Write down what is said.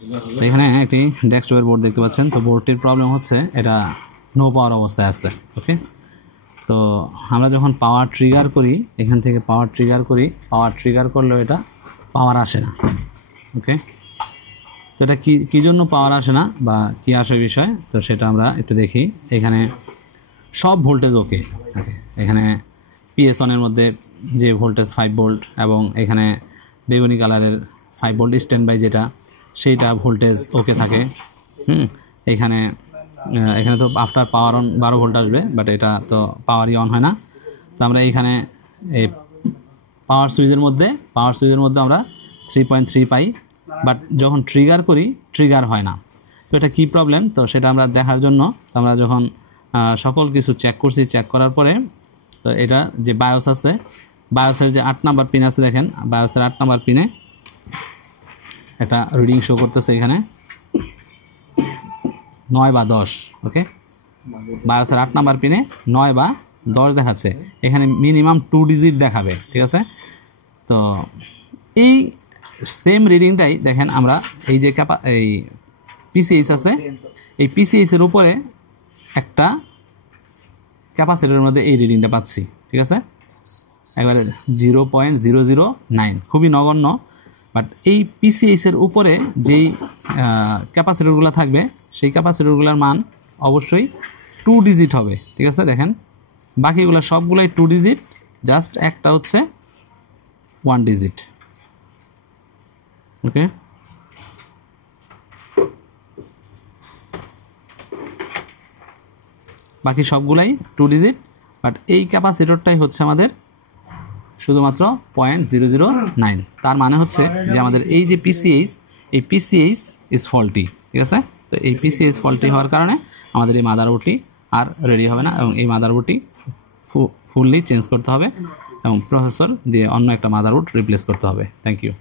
তো এখানে একটি ডেস্কটপের বোর্ড দেখতে পাচ্ছেন। তো বোর্ডটির প্রবলেম হচ্ছে এটা নো পাওয়ার অবস্থায় আছে। ওকে, তো আমরা যখন পাওয়ার ট্রিগার করি, এখান থেকে পাওয়ার ট্রিগার করলেও এটা পাওয়ার আসে না। ওকে, তো এটা কী জন্য পাওয়ার আসে না বা কী আসে বিষয়, তো সেটা আমরা একটু দেখি। এখানে সব ভোল্টেজ ওকে, এখানে PS1-এর মধ্যে যে ভোল্টেজ 5 ভোল্ট এবং এখানে বেগুনি কালারের 5 ভোল্ট স্ট্যান্ড বাই যেটা, সেইটা ভোল্টেজ ওকে থাকে। এখানে তো আফটার পাওয়ার অন 12 ভোল্ট আসবে, বাট এটা তো পাওয়ারই অন হয় না। তো আমরা এইখানে এই পাওয়ার সুইচের মধ্যে আমরা 3.3 পাই, বাট যখন ট্রিগার করি ট্রিগার হয় না। তো এটা কী প্রবলেম, তো সেটা আমরা দেখার জন্য আমরা যখন সকল কিছু চেক করছি, চেক করার পরে তো এটা যে বায়োস আছে, বায়োসের যে 8 নাম্বার পিন আছে, দেখেন বায়োসের 8 নাম্বার পিনে একটা রিডিং শো করতেছে এখানে 9 বা 10। ওকে, বায়োসের 8 নাম্বার পিনে 9 বা 10 দেখাচ্ছে, এখানে মিনিমাম 2 ডিজিট দেখাবে। ঠিক আছে, তো এই সেম রিডিংটাই দেখেন আমরা এই যে এই PCH আছে, এই PCH-এর উপরে একটা ক্যাপাসিটরের মধ্যে এই রিডিংটা পাচ্ছি। ঠিক আছে, একবারে 0.009, খুবই নগণ্য। বাট এই PCH-এর উপরে যেই ক্যাপাসিটরগুলো থাকবে, সেই ক্যাপাসিটরগুলোর মান অবশ্যই 2 ডিজিট হবে। ঠিক আছে, দেখেন বাকিগুলো সবগুলোই 2 ডিজিট, জাস্ট একটা হচ্ছে 1 ডিজিট। ওকে, বাকি সবগুলাই 2 ডিজিট, বাট এই ক্যাপাসিটরটাই হচ্ছে আমাদের শুধুমাত্র 0.009। তার মানে হচ্ছে যে আমাদের এই যে PCH, এই PCH ইজ ফল্টি। ঠিক আছে, তো এই PCH ফল্টি হওয়ার কারণে আমাদের এই মাদারবোর্ডটি আর রেডি হবে না, এবং এই মাদারবোর্ডটি ফুললি চেঞ্জ করতে হবে এবং প্রসেসর দিয়ে অন্য একটা মাদারবোর্ড রিপ্লেস করতে হবে। Thank you.